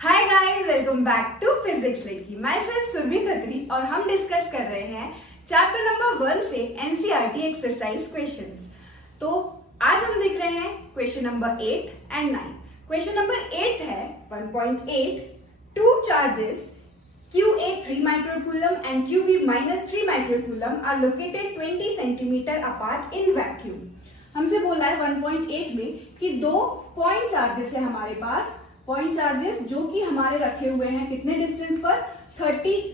Hi guys, welcome back to physics लड़की। मैं self Surabhi Khatri और हम डिस्कस कर रहे हैं चैप्टर नंबर 1 से एनसीईआरटी एक्सरसाइज क्वेश्चंस। तो आज हम देख रहे हैं question number 8 and 9। Question number 8 है 1.8 two charges QA 3 microcoulomb and QB -3 microcoulomb are located 20 centimeter apart in vacuum। हमसे बोला है 1.8 में कि दो पॉइंट चार्जेस है हमारे पास, पॉइंट चार्जेस जो कि हमारे रखे हुए हैं कितने डिस्टेंस पर 20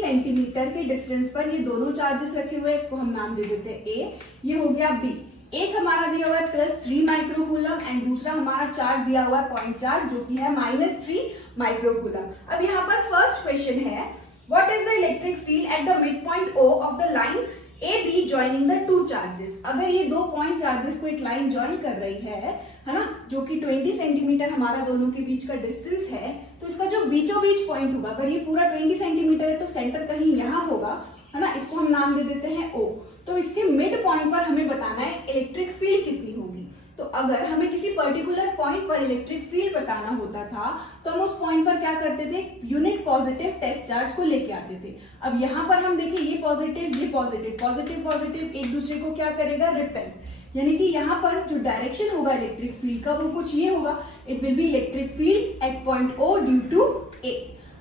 सेंटीमीटर के डिस्टेंस पर। ये दोनों चार्जेस रखे हुए हैं, इसको हम नाम दे देते हैं ए। ये हो गया बी। एक हमारा दिया हुआ है +3 माइक्रोकूलम एंड दूसरा हमारा चार्ज दिया हुआ है पॉइंट चार्ज जो कि है -3 माइक्रोकूलम। अब यहाँ पर फर्स्ट क्वेश्चन है what is the electric field at the mid point O of the line AB joining the two charges. अगर ये दो पॉइंट चार्जेस को एक लाइन ज्वाइन कर रही है ना, जो कि 20 सेंटीमीटर हमारा दोनों के बीच का डिस्टेंस है, तो इसका जो बीचों बीच पॉइंट होगा, अगर ये पूरा 20 सेंटीमीटर है तो सेंटर कहीं यहाँ होगा, है ना। इसको हम नाम दे देते हैं O। तो इसके मिड पॉइंट पर हमें बताना है इलेक्ट्रिक फील्ड कितनी होगी। तो अगर हमें किसी पर्टिकुलर पॉइंट पर इलेक्ट्रिक फील्ड बताना होता था तो हम उस पॉइंट पर क्या करते थे, यूनिट पॉजिटिव टेस्ट चार्ज को लेके आते थे। अब यहाँ पर हम देखिए ये पॉजिटिव ये पॉजिटिव पॉजिटिव पॉजिटिव एक दूसरे को क्या करेगा, रिपेल, यानी कि यहाँ पर जो डायरेक्शन होगा इलेक्ट्रिक फील्ड का वो कुछ ये होगा, it will be electric field at point O due to A।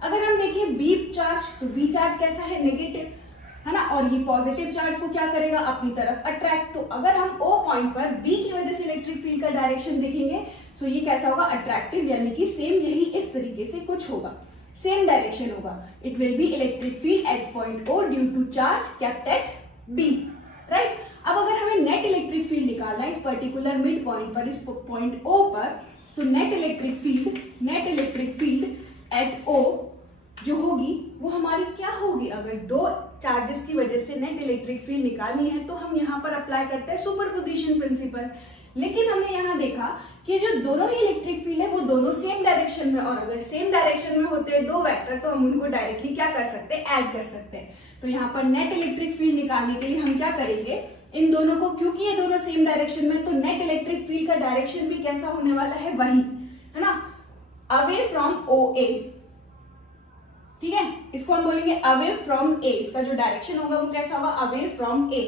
अगर हम देखिए बी चार्ज, तो बी चार्ज कैसा है, नेगेटिव, है ना, और ये पॉजिटिव चार्ज को क्या करेगा, अपनी तरफ अट्रैक्ट। तो अगर हम O पॉइंट पर B की वजह से इलेक्ट्रिक फील्ड का डायरेक्शन देखेंगे तो ये कैसा होगा, अट्रैक्टिव, यानी कि सेम यही इस तरीके से कुछ होगा, सेम डायरेक्शन होगा। It will be electric field at point O due to charge kept at B, right. अब अगर हमें नेट इलेक्ट्रिक फील्ड निकालना है इस पर्टिकुलर मिड पॉइंट पर, इस पॉइंट O पर, so net electric field eight O जो होगी वो हमारी क्या होगी। अगर दो चार्जेस की वजह से नेट इलेक्ट्रिक फील्ड निकालनी है तो हम यहाँ पर अप्लाई करते हैं सुपरपोजिशन प्रिंसिपल। लेकिन हमने यहाँ देखा कि जो दोनों ही इलेक्ट्रिक फील्ड है वो दोनों सेम डायरेक्शन में, और अगर सेम डायरेक्शन में होते हैं दो वेक्टर तो हम उनको डायरेक्टली क्या कर सकते हैं, ऐड कर सकते हैं। तो यहाँ पर नेट इलेक्ट्रिक फील्ड निकालने के लिए हम क्या करेंगे, इन दोनों को, क्योंकि ये दोनों सेम डायरेक्शन में, तो नेट इलेक्ट्रिक फील्ड का डायरेक्शन भी कैसा होने वाला है, वही, है ना, अवे फ्रॉम OA। ठीक है, इसको हम बोलेंगे अवे फ्रॉम A। इसका जो डायरेक्शन होगा वो कैसा होगा, अवे फ्रॉम A।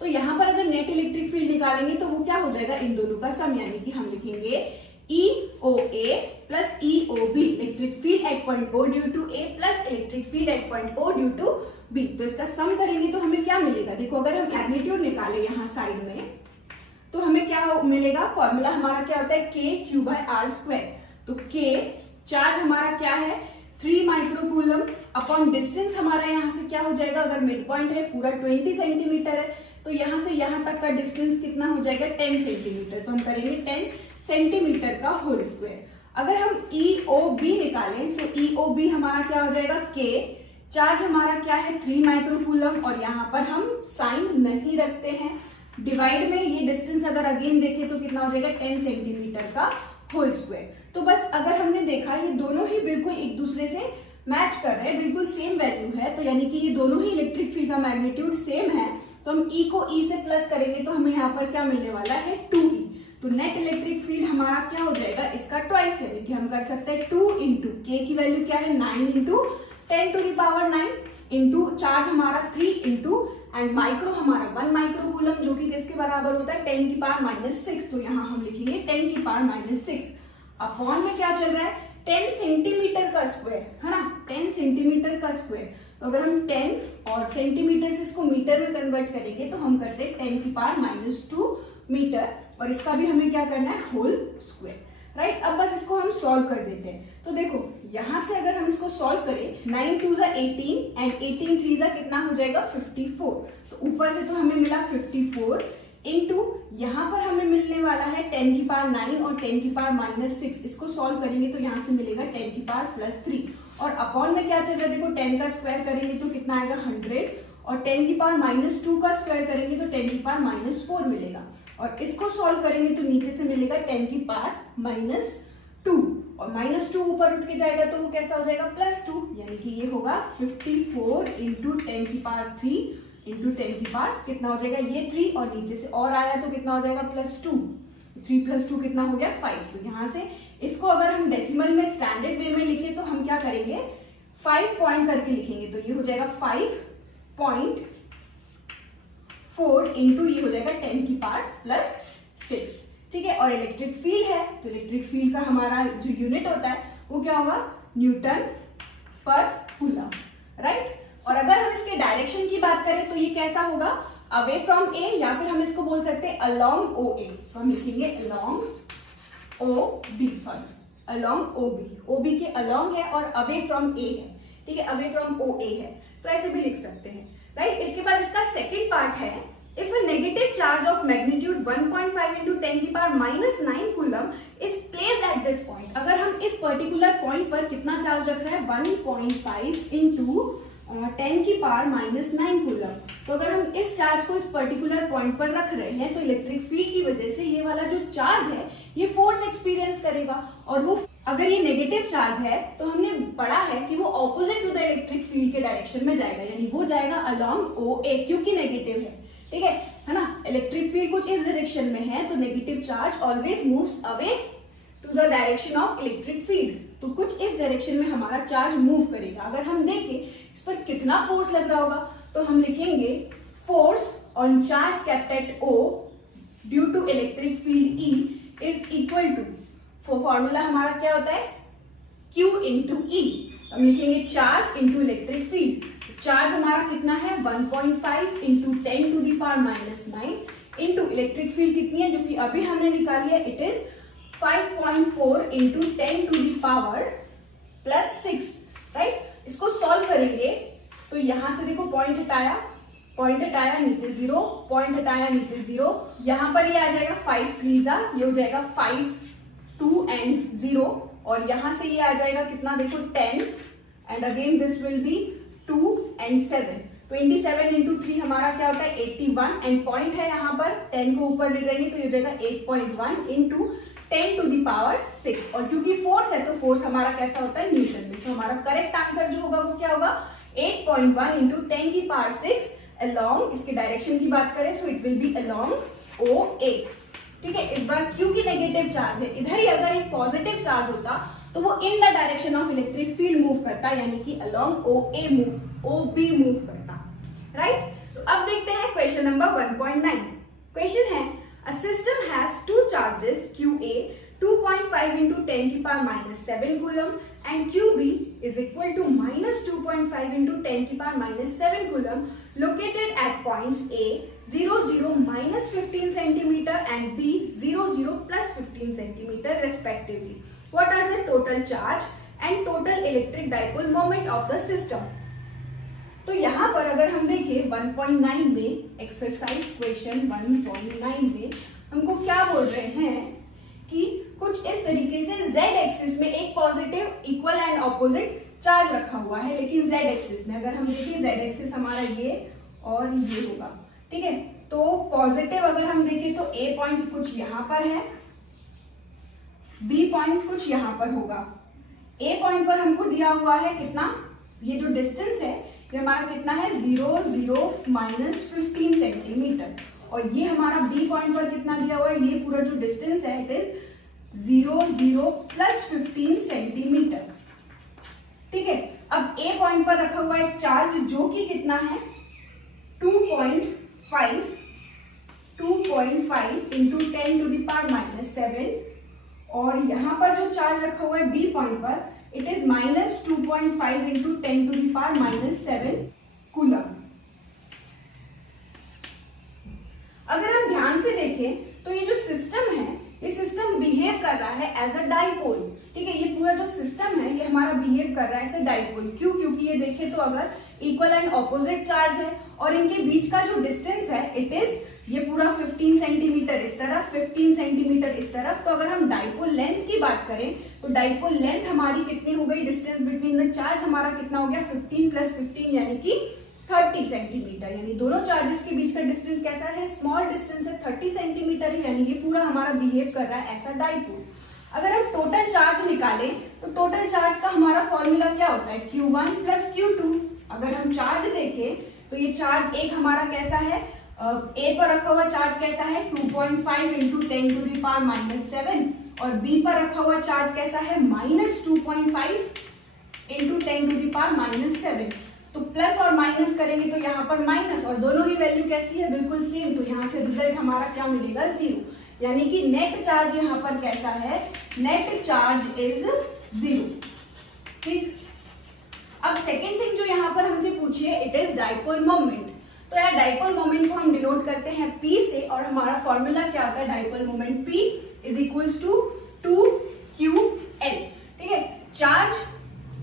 तो यहाँ पर अगर नेट इलेक्ट्रिक फील्ड निकालेंगे तो वो क्या हो जाएगा, इन दोनों का सम, यानी कि हम लिखेंगे EOA plus EOB, electric field at point O due to A plus electric field at point O due to B। तो इसका सम करेंगे तो हमें क्या मिलेगा, देखो अगर हम मैग्नीट्यूड निकाले यहाँ साइड में तो हमें क्या मिलेगा, फॉर्मूला हमारा क्या होता है, KQ/R²। तो K चार्ज हमारा क्या है, 3 माइक्रोकूलम अपॉन डिस्टेंस हमारा यहाँ से क्या हो जाएगा, अगर मिड पॉइंट है पूरा 20 सेंटीमीटर है तो यहाँ से यहाँ तक का डिस्टेंस कितना हो जाएगा, 10 सेंटीमीटर। तो हम करेंगे 10 सेंटीमीटर का होल स्क्वायर। अगर हम EOB निकालें सो EOB हमारा क्या हो जाएगा, K चार्ज हमारा क्या है 3 माइक्रोकूलम, और यहाँ पर हम साइन नहीं रखते हैं, डिवाइड में ये डिस्टेंस अगर अगेन देखें तो कितना हो जाएगा, 10 सेंटीमीटर का होल स्क्वायर। तो बस अगर हमने देखा ये दोनों ही बिल्कुल एक दूसरे से मैच कर रहे हैं, बिल्कुल सेम वैल्यू है, तो यानी कि ये दोनों ही इलेक्ट्रिक फील्ड का मैग्नीट्यूड सेम है, तो हम E को E से प्लस करेंगे तो हमें यहाँ पर क्या मिलने वाला है, 2E। तो नेट इलेक्ट्रिक फील्ड हमारा क्या हो जाएगा, इसका ट्वाइस, यानी कि हम कर सकते हैं 2 इंटू K की वैल्यू क्या है, 9 इंटू 10⁹ इंटू चार्ज हमारा 3 इंटू एंड माइक्रो हमारा 1 माइक्रोकूलम जो कि किसके बराबर होता है, 10⁻⁻6। तो यहाँ हम लिखेंगे 10⁻�6 अपॉन में क्या चल रहा है, 10 सेंटीमीटर का स्क्वायर, है ना, 10 सेंटीमीटर का स्क्वायर। तो अगर हम 10 और सेंटीमीटर से इसको मीटर में कन्वर्ट करेंगे तो हम करते हैं 10⁻⁻2 मीटर, और इसका भी हमें क्या करना है, होल स्क्वायर, राइट। अब बस इसको हम सॉल्व कर देते हैं। तो देखो यहाँ से अगर हम इसको सॉल्व करें, 9 2 18 एंड 18 3 कितना हो जाएगा, 54। तो ऊपर से तो हमें मिला 54 इंटू यहाँ पर हमें मिलने वाला है 10⁹9 और 10⁻⁻6। इसको सॉल्व करेंगे तो यहाँ से मिलेगा 10⁻+3, और अपॉन में क्या चल रहा है, देखो 10 का स्क्वायर करेंगे तो कितना आएगा, 100, और 10⁻⁻2 का स्क्वायर करेंगे तो 10⁻⁻4 मिलेगा, और इसको सॉल्व करेंगे तो नीचे से मिलेगा 10⁻2, और -2 ऊपर उठ के जाएगा तो वो कैसा हो जाएगा, +2, यानी कि ये होगा 54 इंटू 10⁻3 इंटू 10 की पावर कितना हो जाएगा, ये 3, और नीचे से और आया तो कितना हो जाएगा, +2, 3 + 2 कितना हो गया 5। तो यहाँ से इसको अगर हम डेसिमल में स्टैंडर्ड वे में लिखे तो हम क्या करेंगे 5 पॉइंट करके लिखेंगे। तो ये हो जाएगा 5.4 इंटू ये हो जाएगा 10⁻⁶। ठीक है, और इलेक्ट्रिक फील्ड है तो इलेक्ट्रिक फील्ड का हमारा जो यूनिट होता है वो क्या होगा न्यूटन पर कूलम, राइट। और अगर हम इसके डायरेक्शन की बात करें तो ये कैसा होगा अवे फ्रॉम ए, या फिर हम इसको बोल सकते हैं अलोंग ओ ए। तो हम लिखेंगे along O B, along O B के अलोंग है और अवे फ्रॉम ए है। ठीक है, अवे फ्रॉम ओ ए है, तो ऐसे भी लिख सकते हैं, राइट। इसके बाद इसका सेकेंड पार्ट है if a negative charge of magnitude 1.5 into 10⁻⁹ coulomb is placed at this point. अगर हम इस पर्टिकुलर पॉइंट पर कितना चार्ज रख रहे हैं 1.5 इंटू 10⁻⁹ कूलम। तो अगर हम इस चार्ज को इस पर्टिकुलर पॉइंट पर रख रहे हैं तो इलेक्ट्रिक फील्ड की वजह से ये वाला जो चार्ज है ये फोर्स एक्सपीरियंस करेगा, और वो अगर ये नेगेटिव चार्ज है तो हमने पढ़ा है कि वो opposite to the electric field के डायरेक्शन में जाएगा, यानी वो जाएगा अलोंग ओ ए, क्योंकि नेगेटिव है। ठीक है ना, इलेक्ट्रिक फील्ड कुछ इस डायरेक्शन में है तो negative charge always moves away to the direction of electric field, तो कुछ इस डायरेक्शन में हमारा चार्ज मूव करेगा। अगर हम देखें इस पर कितना फोर्स लग रहा होगा तो हम लिखेंगे force on charge kept at O due to electric field E is equal to, formula हमारा क्या होता है Q इंटू E। हम लिखेंगे charge into electric field. Charge हमारा कितना है 1.5 इंटू 10⁻⁹ इंटू इलेक्ट्रिक फील्ड कितनी है जो कि अभी हमने निकाली है, इट इज 5.4 इंटू 10⁻⁶, राइट। इसको सॉल्व करेंगे तो यहां से देखो पॉइंट हटाया नीचे 0, पॉइंट हटाया नीचे 0, यहां पर ये आ जाएगा 5 3 ये हो जाएगा 5 2 एंड 0, और यहां से ये आ जाएगा कितना देखो 10 and again this will be 2 and 7। 27 into 3 हमारा क्या होता है 81 एंड पॉइंट है यहाँ पर 10 को ऊपर ले जाएंगे तो ये हो जाएगा 8.1 इंटू 10⁻⁶, और क्योंकि फोर्स है तो फोर्स हमारा कैसा होता है न्यूटन में। सो हमारा करेक्ट आंसर जो होगा वो क्या होगा 8.1 इंटू 10⁻⁶ अलोंग, इसके डायरेक्शन की बात करें so it will be along O A. ठीक है, इस बार क्योंकि नेगेटिव चार्ज है, इधर ही अगर एक पॉजिटिव चार्ज होता तो वो in the direction of electric field move करता, यानी कि अलोंग ओ बी मूव करता, राइट। तो अब देखते हैं क्वेश्चन नंबर 1.9। क्वेश्चन है a system has two charges QA 2.5 into 10⁻⁷ coulomb and QB is equal to -2.5 into 10⁻⁷ coulomb located at points A 0 0 -15 centimeter and B 0 0 plus 15 centimeter respectively. What are the total charge and total electric dipole moment of the system? तो यहाँ पर अगर हम देखें 1.9 में exercise question 1.9 में हमको क्या बोल रहे हैं कि कुछ इस तरीके से z एक्सिस में एक positive equal and opposite charge रखा हुआ है, लेकिन z एक्सिस में अगर हम देखें z एक्सिस हमारा ये और ये होगा। ठीक है, तो पॉजिटिव अगर हम देखें तो A पॉइंट कुछ यहाँ पर है, B पॉइंट कुछ यहाँ पर होगा। A पॉइंट पर हमको दिया हुआ है कितना, ये जो डिस्टेंस है ये हमारा कितना है 0 0 -15 सेंटीमीटर, और ये हमारा B पॉइंट पर कितना दिया हुआ है, ये पूरा जो डिस्टेंस है इट इज 0 0 plus 15 सेंटीमीटर। ठीक है, अब A पॉइंट पर रखा हुआ एक चार्ज जो कि कितना है 2.5 इंटू 10⁻⁷, और यहाँ पर जो चार्ज रखा हुआ है B पॉइंट पर इट इज -2.5 इंटू 10⁻⁷ कूलम। अगर हम ध्यान से देखें तो ये जो सिस्टम है ये सिस्टम बिहेव कर रहा है एज अ डाइपोल। ठीक है, ये पूरा जो सिस्टम है ये हमारा बिहेव कर रहा है एज अ डाइपोल। क्यों? क्योंकि ये देखें तो अगर इक्वल एंड ऑपोजिट चार्ज है और इनके बीच का जो डिस्टेंस है इट इज ये पूरा 15 सेंटीमीटर इस तरफ, 15 सेंटीमीटर इस तरफ। तो अगर हम डाइपोल लेंथ की बात करें तो डाइपोल लेंथ हमारी कितनी हो गई, डिस्टेंस बिटवीन द चार्ज हमारा कितना हो गया 15 + 15 यानी कि 30 सेंटीमीटर। यानी दोनों चार्जेस के बीच का डिस्टेंस कैसा है, स्मॉल डिस्टेंस है, 30 सेंटीमीटर है, यानी ये पूरा हमारा बिहेव कर रहा है ऐसा डाइपोल। अगर हम टोटल चार्ज निकालें तो टोटल चार्ज का हमारा फॉर्मूला क्या होता है Q1 + Q2। अगर हम चार्ज देखें तो ये चार्ज एक हमारा कैसा है ए पर रखा हुआ चार्ज कैसा है 2.5 इंटू 10 टू द पावर -7 और बी पर रखा हुआ चार्ज कैसा है -2.5 इंटू 10 टू द पावर -7। तो प्लस और माइनस करेंगे तो यहाँ पर माइनस और दोनों ही वैल्यू कैसी है बिल्कुल सेम, तो यहाँ से रिजल्ट हमारा क्या मिलेगा 0, यानी कि नेट चार्ज यहाँ पर कैसा है, नेट चार्ज इज 0। ठीक, अब सेकेंड थिंग जो यहाँ पर हमसे पूछी है इट इज डाइपोल मोमेंट। तो यार डाइपोल मोमेंट को हम डिनोट करते हैं P से और हमारा फॉर्मूला क्या होता है dipole moment P is equals to 2qL। ठीक है, charge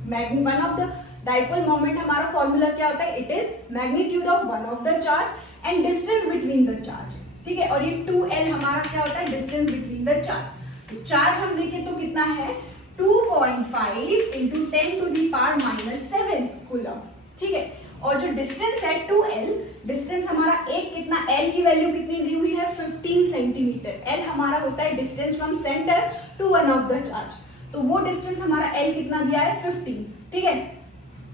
one of the dipole moment हमारा फॉर्मूला क्या होता है, it is magnitude of one of the charge and distance between the charge. ठीक है, और ये 2L हमारा क्या होता है, डिस्टेंस बिटवीन द चार्ज। तो चार्ज हम देखें तो कितना है 2.5 into 10 to the power -7 coulomb. ठीक है, और जो डिस्टेंस है 2L, डिस्टेंस हमारा एक कितना, L की वैल्यू कितनी दी हुई है 15 सेंटीमीटर। L हमारा होता है distance from centre to one of the charge, तो वो डिस्टेंस हमारा L कितना दिया है 15। ठीक है,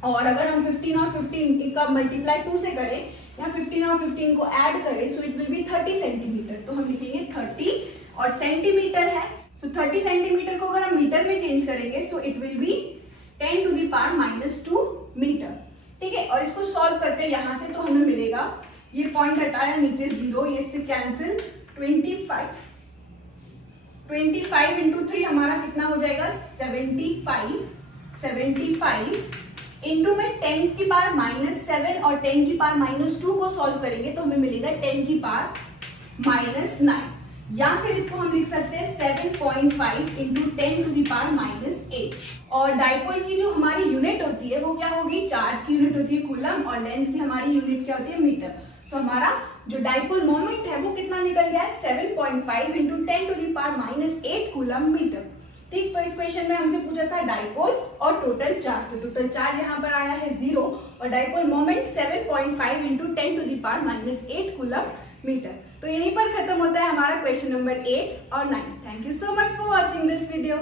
और अगर हम 15 और 15 का मल्टीप्लाई 2 से करें या 15 और 15 को ऐड करें so it will B 30 centimetre. तो हम लिखेंगे 30 और सेंटीमीटर है, सो 30 सेंटीमीटर को अगर हम मीटर में चेंज करेंगे so it will be 10 to the power -2 metre. ठीक है, और इसको सॉल्व करते हैं यहाँ से तो हमें मिलेगा, ये पॉइंट हटाया नीचे 0, ये इससे कैंसिल 25 इंटू 3 हमारा कितना हो जाएगा 75 इंटू में 10 की पावर -7 और 10 की पावर -2 को सॉल्व करेंगे तो हमें मिलेगा 10 की पावर -9, या फिर इसको हम लिख सकते हैं 7.5 इंटू 10 टू दी पावर -8। और डाइपोल की जो हमारी यूनिट होती है वो क्या होगी, चार्ज की यूनिट होती है कूलम और लेंथ की हमारी यूनिट क्या होती है मीटर। सो हमारा जो डाइपोल मोमेंट है वो कितना निकल गया है 7.5 into 10 to the power -8 coulomb metre. ठीक, तो इस क्वेश्चन में हमसे पूछा था डाइपोल और टोटल चार्ज, तो टोटल चार्ज यहाँ पर आया है 0 और dipole moment 7.5 into 10 to the power -8 coulomb metre. तो यहीं पर खत्म होता है हमारा क्वेश्चन नंबर 8 और 9। Thank you so much for watching this video.